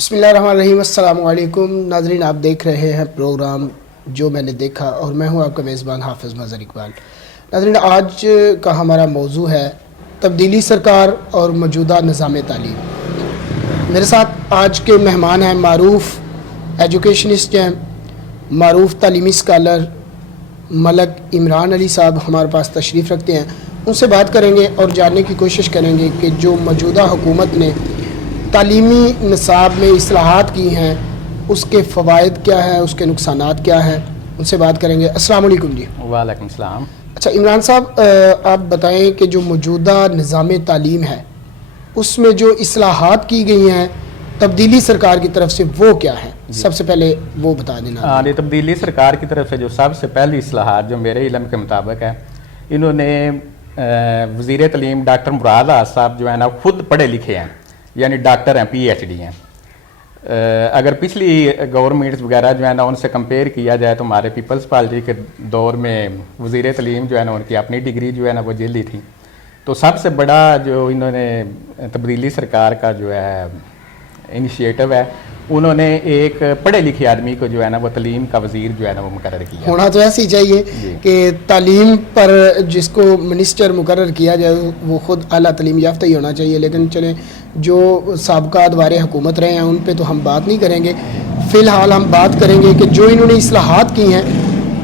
بسم اللہ الرحمن الرحیم۔ السلام علیکم ناظرین، آپ دیکھ رہے ہیں پروگرام جو میں نے دیکھا اور میں ہوں آپ کا میزبان حافظ مظہر اقبال۔ ناظرین، آج کا ہمارا موضوع ہے تبدیلی سرکار اور موجودہ نظام تعلیم۔ میرے ساتھ آج کے مہمان ہیں، معروف ایجوکیشنسٹ ہیں، معروف تعلیمی اسکالر ملک عمران علی صاحب ہمارے پاس تشریف رکھتے ہیں۔ ان سے بات کریں گے اور جاننے کی کوشش کریں گے کہ جو موجودہ حکومت نے تعلیمی نصاب میں اصلاحات کی ہیں اس کے فوائد کیا ہیں، اس کے نقصانات کیا ہیں، ان سے بات کریں گے۔ السلام علیکم جی۔ وعلیکم السلام۔ اچھا عمران صاحب، آپ بتائیں کہ جو موجودہ نظام تعلیم ہے اس میں جو اصلاحات کی گئی ہیں تبدیلی سرکار کی طرف سے وہ کیا ہیں؟ سب سے پہلے وہ بتا دینا۔ تبدیلی سرکار کی طرف سے جو سب سے پہلی اصلاحات جو میرے علم کے مطابق ہے، انہوں نے وزیر تعلیم ڈاکٹر مراد احمد صاحب جو ہے نا خود پڑھے لکھے ہیں، یعنی ڈاکٹر ہیں، پی ایچ ڈی ہیں۔ اگر پچھلی گورنمنٹس وغیرہ جو ہے نا ان سے کمپیئر کیا جائے تو ہمارے پیپلز پارٹی کے دور میں وزیر تعلیم جو ہے نا ان کی اپنی ڈگری جو ہے نا وہ جعلی تھی۔ تو سب سے بڑا جو انہوں نے تبدیلی سرکار کا جو ہے انیشیٹو ہے، انہوں نے ایک پڑھے لکھے آدمی کو جو ہے نا وہ تعلیم کا وزیر جو ہے نا وہ مقرر کیا۔ ہونا تو ایسے ہی چاہیے کہ تعلیم پر جس کو منسٹر مقرر کیا جائے وہ خود اعلیٰ تعلیم یافتہ ہی ہونا چاہیے، لیکن چلیں جو سابقہ ادوار حکومت رہے ہیں ان پہ تو ہم بات نہیں کریں گے۔ فی الحال ہم بات کریں گے کہ جو انہوں نے اصلاحات کی ہیں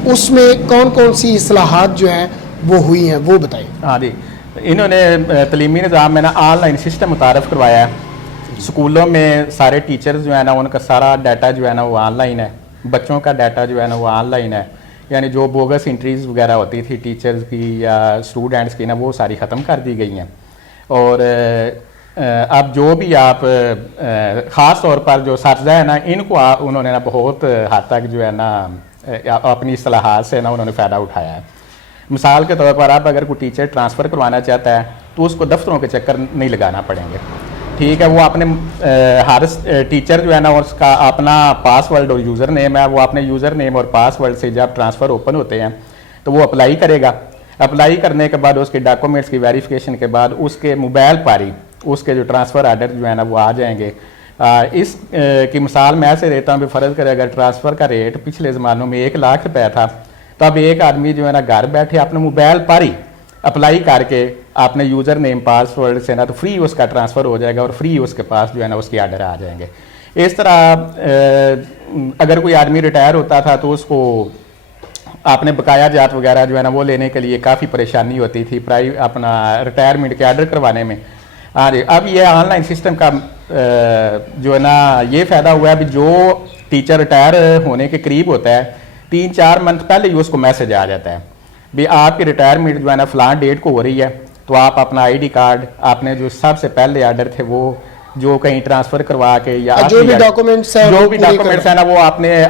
اس میں کون کون سی اصلاحات جو ہیں وہ ہوئی ہیں، وہ بتائیں۔ ہاں جی، انہوں نے تعلیمی نظام میں نا آن لائن سسٹم متعارف کروایا ہے۔ اسکولوں میں سارے ٹیچرز جو ہے نا ان کا سارا ڈیٹا جو ہے نا وہ آن لائن ہے، بچوں کا ڈیٹا جو ہے نا وہ آن لائن ہے، یعنی جو بوگس انٹریز وغیرہ ہوتی تھی ٹیچرز کی یا اسٹوڈنٹس کی نا وہ ساری ختم کر دی گئی ہیں۔ اور اب جو بھی آپ خاص طور پر جو اساتذہ ہے نا ان کو انہوں نے نا بہت حد تک جو ہے نا اپنی اصلاحات سے نا انہوں نے فائدہ اٹھایا ہے۔ مثال کے طور پر اب اگر کوئی ٹیچر ٹرانسفر کروانا چاہتا ہے تو اس کو دفتروں کے چکر نہیں لگانا پڑیں گے، ٹھیک ہے۔ وہ اپنے ہر ٹیچر جو ہے نا اس کا اپنا پاس ورڈ اور یوزر نیم ہے، وہ اپنے یوزر نیم اور پاس ورڈ سے جب ٹرانسفر اوپن ہوتے ہیں تو وہ اپلائی کرے گا۔ اپلائی کرنے کے بعد اس کے ڈاکومنٹس کی ویریفیکیشن کے بعد اس کے موبائل پر ہی اس کے جو ٹرانسفر آرڈر جو ہے نا وہ آ جائیں گے۔ اس کی مثال میں ایسے دیتا ہوں، فرض کرے اگر ٹرانسفر کا ریٹ پچھلے زمانوں میں 1,00,000 روپے تھا تو اب ایک آدمی جو ہے نا گھر بیٹھے اپنے موبائل پر ہی اپلائی کر کے اپنے یوزر نیم پاس ورڈ سے نا تو فری اس کا ٹرانسفر ہو جائے گا اور فری اس کے پاس جو ہے نا اس کی آرڈر آ جائیں گے۔ اس طرح اگر کوئی آدمی ریٹائر ہوتا تھا تو اس کو اپنے بقایا جات وغیرہ جو ہے نا وہ لینے کے لیے کافی پریشانی ہوتی تھی اپنا ریٹائرمنٹ کے آرڈر کروانے میں۔ اب یہ آن لائن سسٹم کا جو ہے نا یہ فائدہ ہوا ہے، ابھی جو ٹیچر ریٹائر ہونے کے قریب ہوتا ہے 3-4 منتھ پہلے ہی اس کو میسج آ جاتا ہے بھی آپ کی ریٹائرمنٹ جو ہے نا فلاں ڈیٹ کو ہو رہی ہے، تو آپ اپنا آئی ڈی کارڈ، آپ نے جو سب سے پہلے آرڈر تھے وہ جو کہیں ٹرانسفر کروا کے یا جو بھی ڈاکومنٹس ہیں نا وہ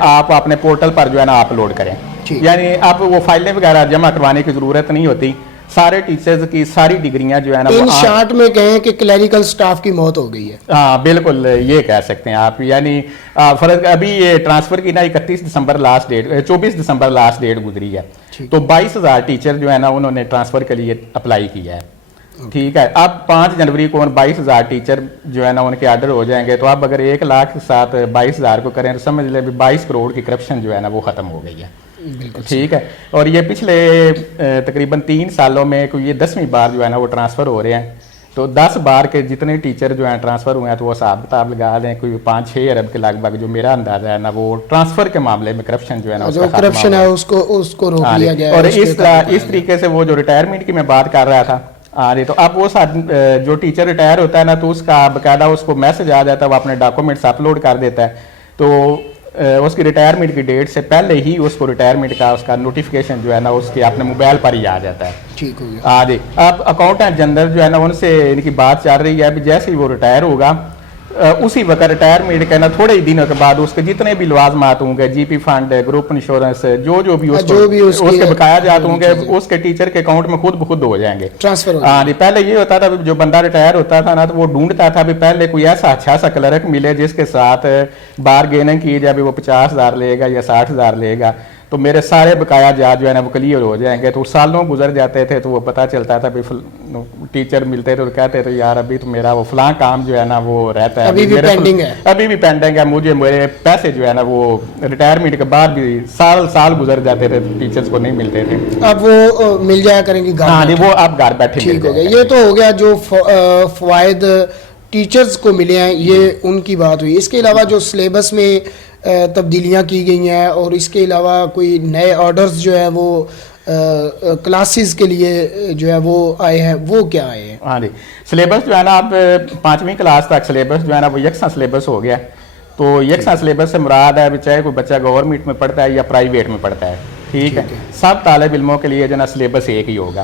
آپ اپنے پورٹل پر جو ہے نا اپلوڈ کریں، یعنی اب وہ فائلیں وغیرہ جمع کروانے کی ضرورت نہیں ہوتی۔ سارے ٹیچرز کی ساری ڈگریاں جو ہے نا ان شارٹ میں کہیں کہ کلیریکل سٹاف کی موت ہو گئی ہے۔ ہاں بالکل یہ کہہ سکتے ہیں آپ، یعنی فرض ابھی یہ ٹرانسفر کی نا 24 دسمبر لاسٹ ڈیٹ گزری ہے، تو 22,000 ٹیچر جو ہے نا انہوں نے ٹرانسفر کے لیے اپلائی کیا ہے، ٹھیک ہے۔ اب 5 جنوری کو 22,000 ٹیچر جو ہے نا ان کے آرڈر ہو جائیں گے، تو اب اگر 1,00,000 کے ساتھ 22,000 کو کریں تو سمجھ لیں 22 کروڑ کی کرپشن جو ہے نا وہ ختم ہو گئی ہے، ٹھیک ہے۔ اور یہ پچھلے تقریباً 3 سالوں میں کوئی یہ 10ویں بار جو ہے نا وہ ٹرانسفر ہو رہے ہیں، تو 10 بار کے جتنے ٹیچر جو ہیں ٹرانسفر ہوئے ہیں تو وہ حساب کتاب لگا دیں کوئی 5-6 ارب کے لگ بھگ جو میرا اندازہ ہے نا وہ ٹرانسفر کے معاملے میں کرپشن جو ہے نا اس کو روک لیا گیا۔ اور اس طریقے سے وہ جو ریٹائرمنٹ کی میں بات کر رہا تھا، تو اب وہ جو ٹیچر ریٹائر ہوتا ہے نا تو اس کا باقاعدہ اس کو میسج آ جاتا ہے، وہ اپنے ڈاکومنٹس اپلوڈ کر دیتا ہے، تو اس کی ریٹائرمنٹ کی ڈیٹ سے پہلے ہی اس کو ریٹائرمنٹ کا اس کا نوٹیفیکیشن جو ہے نا اس کے اپنے موبائل پر ہی آ جاتا ہے۔ ٹھیک ہو گیا۔ جی، اب اکاؤنٹنٹ جنرل جو ہے نا ان سے ان کی بات چل رہی ہے، جیسے ہی وہ ریٹائر ہوگا اسی وقت ریٹائرمنٹ کے نا تھوڑے ہی دنوں کے بعد اس کے جتنے بھی لوازمات ہوں گے، جی پی فنڈ، گروپ انشورنس، جو بھی اس کے بقایا جات ہوں گے اس کے ٹیچر کے اکاؤنٹ میں خود بخود ہو جائیں گے ٹرانسفر۔ ہاں جی، پہلے یہ ہوتا تھا جو بندہ ریٹائر ہوتا تھا نا تو وہ ڈھونڈتا تھا بھی پہلے کوئی ایسا اچھا سا کلرک ملے جس کے ساتھ بارگیننگ کی جائے، وہ 50,000 لے گا یا 60,000 لے گا، تو میرے سارے بقایا جات جو ہے نا وہ کلیئر ہو جائیں گے. تو سالوں گزر جاتے تھے تو وہ پتہ چلتا تھا ٹیچر ملتے تھے تو کہتے تھے یار ابھی تو میرا وہ فلاں کام جو ہے نا وہ رہتا ہے, ابھی بھی پینڈنگ ہے, مجھے میرے پیسے جو ہے نا وہ ریٹائرمنٹ کے بعد بھی سال گزر جاتے تھے, ٹیچرز کو نہیں ملتے تھے. اب وہ مل جایا کریں گے ہاں جی, وہ آپ گھر بیٹھے ٹھیک ہو گیا. یہ تو ہو گیا جو فوائد ٹیچرز کو ملے ہیں, یہ ان کی بات ہوئی. اس کے علاوہ جو سلیبس میں تبدیلیاں کی گئی ہیں اور اس کے علاوہ کوئی نئے آرڈرز جو ہیں وہ کلاسز کے لیے جو ہے وہ آئے ہیں, وہ کیا آئے ہیں؟ ہاں جی, سلیبس جو ہے نا اب 5ویں کلاس تک سلیبس جو ہے نا وہ یکساں سلیبس ہو گیا. تو یکساں سلیبس سے مراد ہے چاہے کوئی بچہ گورنمنٹ میں پڑھتا ہے یا پرائیویٹ میں پڑھتا ہے, ٹھیک ہے, سب طالب علموں کے لیے جو ہے نا سلیبس ایک ہی ہوگا.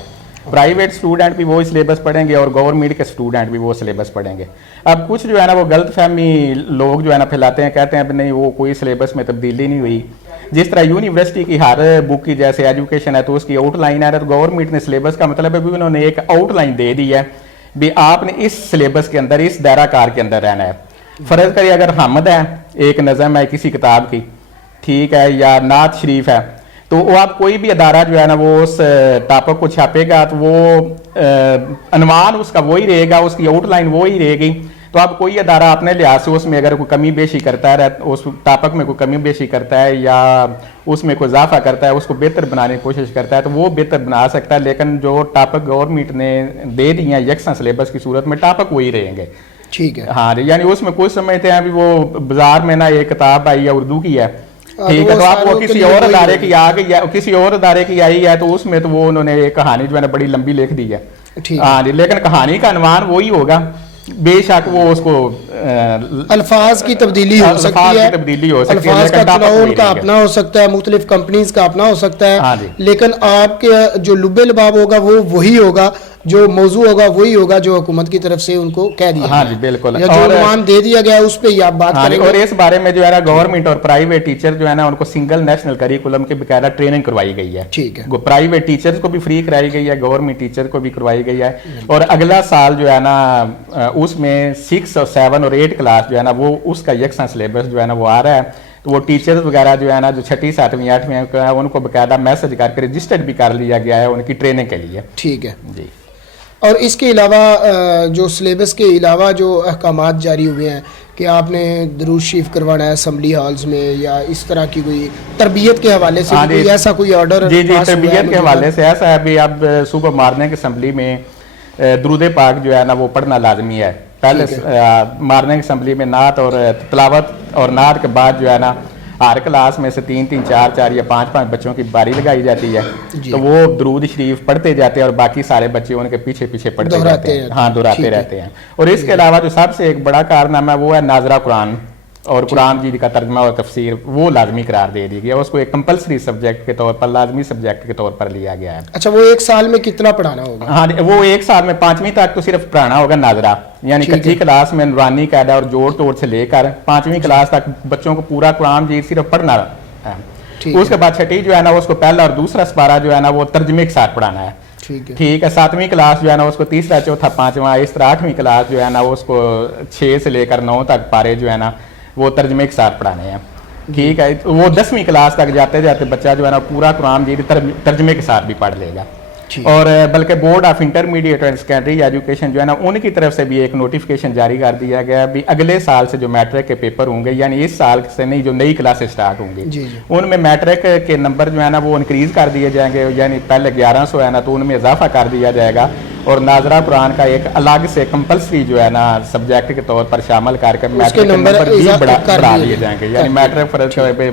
پرائیویٹ اسٹوڈنٹ بھی وہی سلیبس پڑھیں گے اور گورنمنٹ کے اسٹوڈنٹ بھی وہ سلیبس پڑھیں گے. اب کچھ جو ہے نا وہ غلط فہمی لوگ جو ہے نا پھیلاتے ہیں, کہتے ہیں نہیں وہ کوئی سلیبس میں تبدیلی نہیں ہوئی. جس طرح یونیورسٹی کی ہر بک کی جیسے ایجوکیشن ہے تو اس کی آؤٹ لائن ہے, تو گورنمنٹ نے سلیبس کا مطلب ہے بھی انہوں نے ایک آؤٹ لائن دے دی ہے بھی آپ نے اس سلیبس کے اندر اس دائرہ کار کے اندر رہنا ہے. فرض کریے اگر حمد ہے, ایک نظم ہے کسی کتاب کی, ٹھیک ہے, یا نعت شریف ہے, تو وہ آپ کوئی بھی ادارہ جو ہے نا وہ اس ٹاپک کو چھاپے گا تو وہ عنوان اس کا وہی رہے گا, اس کی آؤٹ لائن وہی رہے گی. تو اب کوئی ادارہ اپنے لحاظ سے اس میں اگر کوئی کمی بیشی کرتا ہے, اس ٹاپک میں کوئی کمی بیشی کرتا ہے یا اس میں کوئی اضافہ کرتا ہے, اس کو بہتر بنانے کی کوشش کرتا ہے, تو وہ بہتر بنا سکتا ہے. لیکن جو ٹاپک گورنمنٹ نے دے دی ہیں یکساں سلیبس کی صورت میں, ٹاپک وہی رہیں گے. ٹھیک ہے, ہاں, یعنی اس میں کچھ سمجھتے ہیں بھی وہ بازار میں نا ایک کتاب آئی ہے اردو کی ہے, ٹھیک ہے, تو آپ وہ کسی اور ادارے کی آ گئی ہے, کسی اور ادارے کی آئی ہے, تو اس میں تو وہ انہوں نے ایک کہانی جو ہے نا بڑی لمبی لکھ دی ہے. ہاں جی, لیکن کہانی کا عنوان وہی ہوگا, بے شک وہ اس کو الفاظ کی تبدیلی ہو سکتی ہے, الفاظ کا چناؤ ان کا اپنا ہو سکتا ہے, مختلف کمپنیز کا اپنا ہو سکتا ہے, لیکن آپ کے جو لب لباب ہوگا وہ وہی ہوگا, جو موضوع ہوگا وہی ہوگا جو حکومت کی طرف سے ان کو کہہ دیا. ہاں جی بالکل, یا جو عنوان دے دیا گیا اس پہ آپ بات کریں گے. اور اس بارے میں جو ہے نا گورنمنٹ اور پرائیویٹ ٹیچر جو ہے نا ان کو سنگل نیشنل کریکولم کی باقاعدہ ٹریننگ کروائی گئی ہے. ٹھیک ہے, پرائیویٹ ٹیچرز کو بھی فری کرائی گئی ہے, گورنمنٹ ٹیچر کو بھی کروائی گئی ہے. اور اگلا سال جو ہے نا اس میں 6 اور 7 اور 8 کلاس جو ہے نا وہ اس کا یکساں سلیبس جو ہے نا وہ آ رہا ہے. تو وہ ٹیچرز وغیرہ جو ہے نا جو 6ٹھی 7ویں 8ویں ان کو باقاعدہ میسج کر کے رجسٹرڈ بھی کر لیا گیا ہے ان کی ٹریننگ کے لیے. ٹھیک ہے جی. اور اس کے علاوہ جو سلیبس کے علاوہ جو احکامات جاری ہوئے ہیں کہ آپ نے درود شریف کروانا ہے اسمبلی ہالز میں, یا اس طرح کی کوئی تربیت کے حوالے سے کوئی ایسا کوئی آرڈر؟ جی جی, تربیت کے حوالے سے ایسا ہے بھی اب صبح مارننگ اسمبلی میں درود پاک جو ہے نا وہ پڑھنا لازمی ہے. پہلے مارننگ اسمبلی میں نعت اور تلاوت اور نعت کے بعد جو ہے نا ہر کلاس میں سے 3 4 یا 5 بچوں کی باری لگائی جاتی ہے. تو وہ درود شریف پڑھتے جاتے ہیں اور باقی سارے بچے ان کے پیچھے پڑھتے رہتے ہیں, ہاں دہراتے رہتے ہیں. اور اس کے علاوہ جو سب سے ایک بڑا کارنامہ ہے وہ ہے ناظرہ قرآن اور قرآن جی کا ترجمہ اور تفسیر, وہ لازمی قرار دے دی گیا, اس کو ایک کمپلسری سبجیکٹ کے طور پر, لازمی سبجیکٹ کے طور پر لیا گیا ہے. اچھا, وہ ایک سال میں کتنا پڑھانا ہوگا؟ ہاں, وہ ایک سال میں 5ویں تک تو صرف پڑھانا ہوگا ناظرہ, یعنی کچی کلاس میں نورانی قاعدہ اور جوڑ توڑ سے لے کر 5ویں کلاس تک بچوں کو پورا قرآن جی صرف پڑھنا ہے. اس کے بعد 6ٹھی جو ہے نا اس کو پہلا اور دوسرا سپارہ جو ہے نا وہ ترجمے کے ساتھ پڑھانا ہے. ٹھیک ہے, 7ویں کلاس جو ہے نا اس کو تیسرا چوتھا 5واں, اس طرح 8ویں کلاس جو ہے نا اس کو 6 سے لے کر 9 تک پارے جو ہے نا وہ ترجمے کے ساتھ پڑھانے ہیں. ٹھیک ہے, وہ 10ویں کلاس تک جاتے جاتے بچہ جو ہے نا پورا قرآن جی ترجمے کے ساتھ بھی پڑھ لے گا. اور بلکہ board of intermediate and secondary education جو ہے نا ان کی طرف سے بھی ایک نوٹیفیکیشن جاری کر دیا گیا بھی اگلے سال سے جو میٹرک کے پیپر ہوں گے, یعنی اس سال سے نہیں جو نئی کلاسیں سٹارٹ ہوں گی, ان میں میٹرک کے نمبر جو ہے نا وہ انکریز کر دیے جائیں گے, یعنی پہلے 1100 ہے نا تو ان میں اضافہ کر دیا جائے گا. اور ناظرہ قرآن کا ایک الگ سے کمپلسری جو ہے نا سبجیکٹ کے طور پر شامل کر کے میٹرک کے نمبر بھی بڑھا دیے جائیں گے, یعنی میٹرک فرض پہ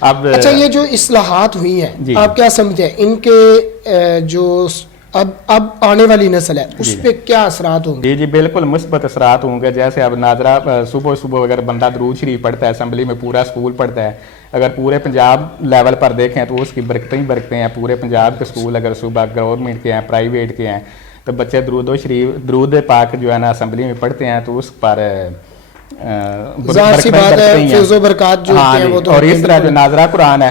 اب. اچھا, یہ جو اصلاحات ہوئی ہیں آپ کیا سمجھتے ہیں ان کے جو اب آنے والی نسل ہے اس پہ کیا اثرات ہوں گے؟ جی جی بالکل مثبت اثرات ہوں گے. جیسے اب ناظرہ صبح اگر بندہ درود شریف پڑھتا ہے اسمبلی میں, پورا اسکول پڑھتا ہے, اگر پورے پنجاب لیول پر دیکھیں تو اس کی برکتیں ہی برکتیں ہیں. پورے پنجاب کے اسکول اگر صبح گورنمنٹ کے ہیں, پرائیویٹ کے ہیں, تو بچے درود پاک جو ہے نا اسمبلی میں پڑھتے ہیں تو اس پر ظاہر سی بات ہے فیض و برکات جو ہوتے ہیں وہ تو. اور اس طرح جو ناظرہ قرآن ہے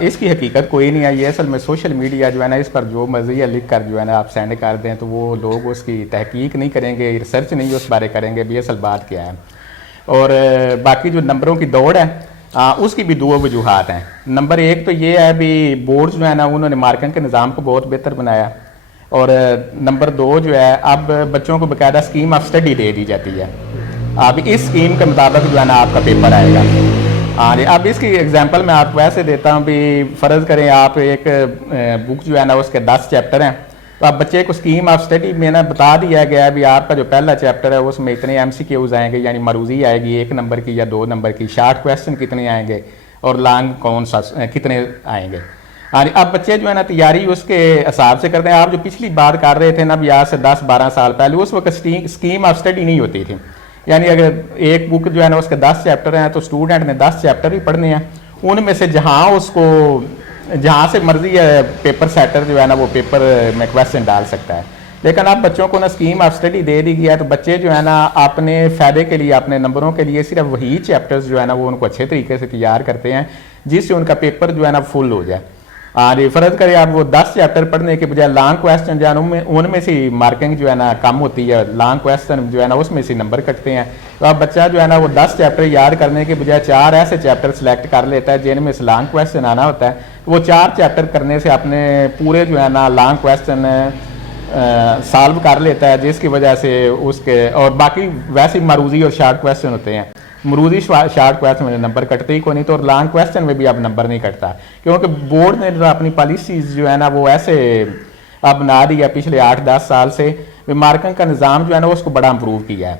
اس کی حقیقت کوئی نہیں ہے. یہ اصل میں سوشل میڈیا جو ہے نا اس پر جو مرضی لکھ کر جو ہے نا آپ سینڈ کر دیں تو وہ لوگ اس کی تحقیق نہیں کریں گے, ریسرچ نہیں اس بارے کریں گے بھی اصل بات کیا ہے. اور باقی جو نمبروں کی دوڑ ہے اس کی بھی دو وجوہات ہیں. نمبر ایک تو یہ ہے بھی بورڈز جو ہے نا انہوں نے مارکنگ کے نظام کو بہت بہتر بنایا, اور نمبر دو جو ہے اب بچوں کو باقاعدہ اسکیم آف اسٹڈی دے دی جاتی ہے. اب اس اسکیم کے مطابق جو ہے نا آپ کا پیپر آئے گا. ہاں جی, اب اس کی ایگزامپل میں آپ کو ایسے دیتا ہوں بھی فرض کریں آپ ایک بک جو ہے نا اس کے 10 چیپٹر ہیں, تو اب بچے کو اسکیم آف اسٹڈی میں نا بتا دیا گیا ہے بھی آپ کا جو پہلا چیپٹر ہے اس میں اتنے MCQs آئیں گے, یعنی مروزی آئے گی 1 نمبر کی یا 2 نمبر کی, شارٹ کویسچن کتنے آئیں گے اور لانگ کون سا کتنے آئیں گے. ہاں اب بچے جو ہے نا تیاری اس کے حساب سے کرتے ہیں. آپ جو پچھلی بات کر رہے تھے نا بھی آج سے 10-12 سال پہلے, اس وقت اسکیم آف اسٹڈی نہیں ہوتی تھی. یعنی اگر ایک بک جو ہے نا اس کے 10 چیپٹر ہیں تو اسٹوڈنٹ نے 10 چیپٹر ہی پڑھنے ہیں, ان میں سے جہاں سے مرضی ہے پیپر سیٹر جو ہے نا وہ پیپر میں کویسچن ڈال سکتا ہے. لیکن اب بچوں کو نا اسکیم آف اسٹڈی دے دی گیا ہے, تو بچے جو ہے نا اپنے فائدے کے لیے اپنے نمبروں کے لیے صرف وہی چیپٹرز جو ہے نا وہ ان کو اچھے طریقے سے تیار کرتے ہیں جس سے ان کا پیپر جو ہے نا فل ہو جائے. فرض کرے آپ وہ 10 چیپٹر پڑھنے کے بجائے لانگ کویسچن جو ہے نا ان میں سے مارکنگ جو ہے نا کم ہوتی ہے, لانگ کویسچن جو ہے نا اس میں سے نمبر کٹتے ہیں. تو اب بچہ جو ہے نا وہ 10 چیپٹر یاد کرنے کے بجائے 4 ایسے چیپٹر سلیکٹ کر لیتا ہے جن میں سے لانگ کویسچن آنا ہوتا ہے. وہ 4 چیپٹر کرنے سے اپنے پورے جو ہے نا لانگ کویسچن سالو کر لیتا ہے, جس کی وجہ سے اس کے اور باقی ویسے مروزی اور شارٹ کویسچن ہوتے ہیں. مروزی شارٹ کویسچن میں نمبر کٹتے ہی کو نہیں, تو اور لانگ کویسچن میں بھی اب نمبر نہیں کٹتا, کیونکہ بورڈ نے اپنی پالیسیز جو ہے نا وہ ایسے اب بنا دی ہے پچھلے 8-10 سال سے. مارکنگ کا نظام جو ہے نا اس کو بڑا امپروو کیا ہے.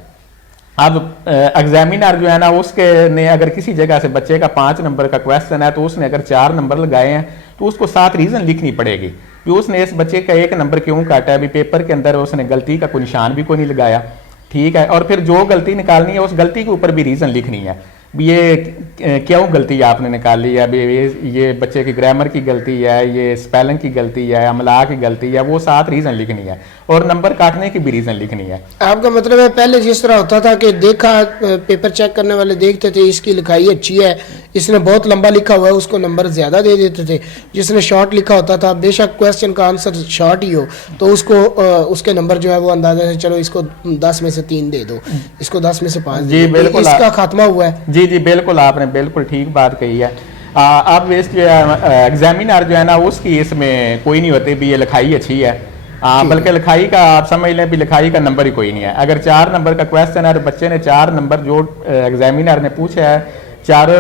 اب ایگزامینر جو ہے نا اس کے نے اگر کسی جگہ سے بچے کا 5 نمبر کا کویسچن ہے تو اس نے اگر 4 نمبر لگائے ہیں تو اس کو 7 ریزن لکھنی پڑے گی کہ اس نے اس بچے کا 1 نمبر کیوں کاٹا ہے. بھی پیپر کے اندر اس نے غلطی کا کوئی نشان بھی کوئی نہیں لگایا, ٹھیک ہے, اور پھر جو غلطی نکالنی ہے اس غلطی کے اوپر بھی ریزن لکھنی ہے. یہ کیوں غلطی آپ نے نکالی ہے, یہ بچے کی گرامر کی غلطی ہے, یہ اسپیلنگ کی غلطی ہے, املا کی غلطی ہے, وہ 7 ریزن لکھنی ہے, اور نمبر کاٹنے کی بھی ریزن لکھنی ہے. آپ کا مطلب ہے پہلے جس طرح ہوتا تھا کہ دیکھا پیپر چیک کرنے والے دیکھتے تھے اس کی لکھائی اچھی ہے, اس نے بہت لمبا لکھا ہوا ہے, اس کو نمبر زیادہ دے دیتے تھے. جس نے شارٹ لکھا ہوتا تھا بے شک کویسچن کا آنسر شارٹ ہی ہو تو اس کو اس کے نمبر جو ہے وہ اندازہ سے چلو اس کو 10 میں سے 3 دے دو, اس کو 10 میں سے 5 جی بالکل, اس کا خاتمہ ہوا ہے. جی بالکل, آپ نے بالکل ٹھیک بات کہی ہے. اب اس جو ایگزامینر جو ہے نا اس کی اس میں کوئی نہیں ہوتی بھی یہ لکھائی اچھی ہے, بلکہ لکھائی کا آپ سمجھ لیں بھی لکھائی کا نمبر ہی کوئی نہیں ہے. اگر 4 نمبر کا کویسچن ہے تو بچے نے 4 نمبر جو ایگزامینر نے پوچھا ہے 4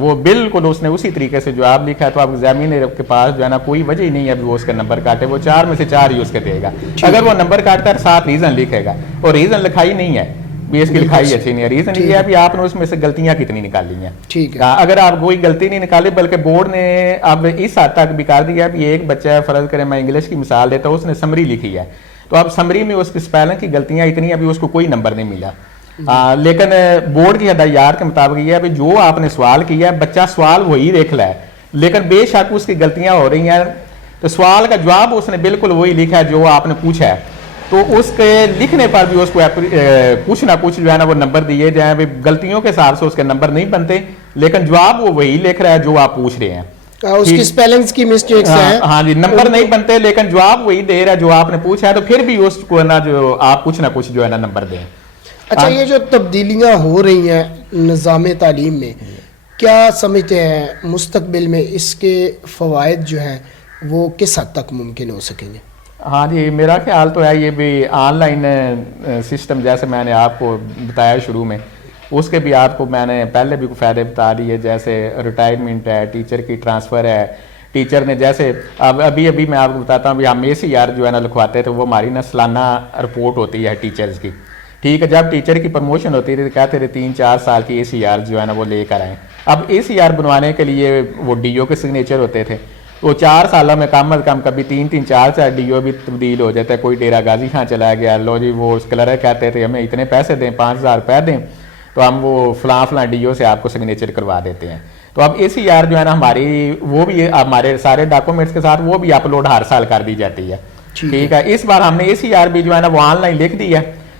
وہ بالکل اس نے اسی طریقے سے جواب لکھا ہے, تو اب ایگزامینر کے پاس جو ہے نا کوئی وجہ ہی نہیں ہے وہ اس کا نمبر کاٹے, وہ 4 میں سے 4 ہی اس کے دے گا. اگر وہ نمبر کاٹتا ہے 7 ریزن لکھے گا, اور ریزن لکھائی نہیں ہے بھی اس کی لکھائی اچھی نہیں ہے. ریزن یہ ہے بھی آپ نے اس میں سے غلطیاں کتنی نکالی ہیں. اگر آپ کوئی غلطی نہیں نکالی بلکہ بورڈ نے اب اس حد تک بھی کر دیا بھی ایک بچہ ہے, فرض کریں میں انگلش کی مثال دیتا ہوں, اس نے سمری لکھی ہے, تو اب سمری میں اس کی اسپیلنگ کی غلطیاں اتنی ابھی اس کو کوئی نمبر نہیں ملا. لیکن بورڈ کی ہدایات کے مطابق یہ ہے بھی جو آپ نے سوال کیا ہے بچہ سوال وہی دیکھ لے, لیکن بے شک اس کی غلطیاں ہو رہی ہیں, تو سوال کا جواب اس نے بالکل وہی لکھا ہے جو آپ نے پوچھا ہے, تو اس کے لکھنے پر بھی اس کو کچھ نہ کچھ جو ہے نا وہ نمبر دیے جائیں. غلطیوں کے حساب سے اس کے نمبر نہیں بنتے, لیکن جواب وہ وہی لکھ رہا ہے جو آپ پوچھ رہے ہیں. اس کی سپیلنگز کی مسٹیکس ہیں, ہاں جی, نمبر نہیں بنتے لیکن جواب وہی دے رہا ہے جو آپ نے پوچھا ہے, تو پھر بھی اس کو نا جو آپ کچھ نہ کچھ جو ہے نا نمبر دیں. اچھا, یہ جو تبدیلیاں ہو رہی ہیں نظام تعلیم میں, کیا سمجھتے ہیں مستقبل میں اس کے فوائد جو ہیں وہ کس حد تک ممکن ہو سکیں گے؟ ہاں جی, میرا خیال تو ہے یہ بھی آن لائن سسٹم جیسے میں نے آپ کو بتایا شروع میں, اس کے بھی آپ کو میں نے پہلے بھی فائدے بتا دیے, جیسے ریٹائرمنٹ ہے, ٹیچر کی ٹرانسفر ہے. ٹیچر نے جیسے ابھی میں آپ کو بتاتا ہوں, ہم ACR جو ہے نا لکھواتے تھے, وہ ہماری نا سالانہ رپورٹ ہوتی ہے ٹیچرز کی, ٹھیک ہے. جب ٹیچر کی پروموشن ہوتی تھی تو کہتے تھے 3-4 سال کی ACR جو ہے نا وہ لے کر آئیں. اب ACR بنوانے کے لیے وہ DO کے سگنیچر ہوتے تھے, وہ 4 سالوں میں کم از کم کبھی 3-4 DO بھی تبدیل ہو جاتا ہے. کوئی ڈیرا غازی خان چلا گیا, لو جی وہ اس کلرک کہتے تھے ہمیں اتنے پیسے دیں, 5,000 روپے دیں, تو ہم وہ فلاں DO سے آپ کو سگنیچر کروا دیتے ہیں. تو اب ACR جو ہے نا ہماری وہ بھی ہمارے سارے ڈاکومنٹس کے ساتھ وہ بھی اپلوڈ ہر سال کر دی جاتی ہے, ٹھیک ہے. اس بار ہم نے ACR بھی جو ہے نا وہ آن لائن لکھ دی ہے,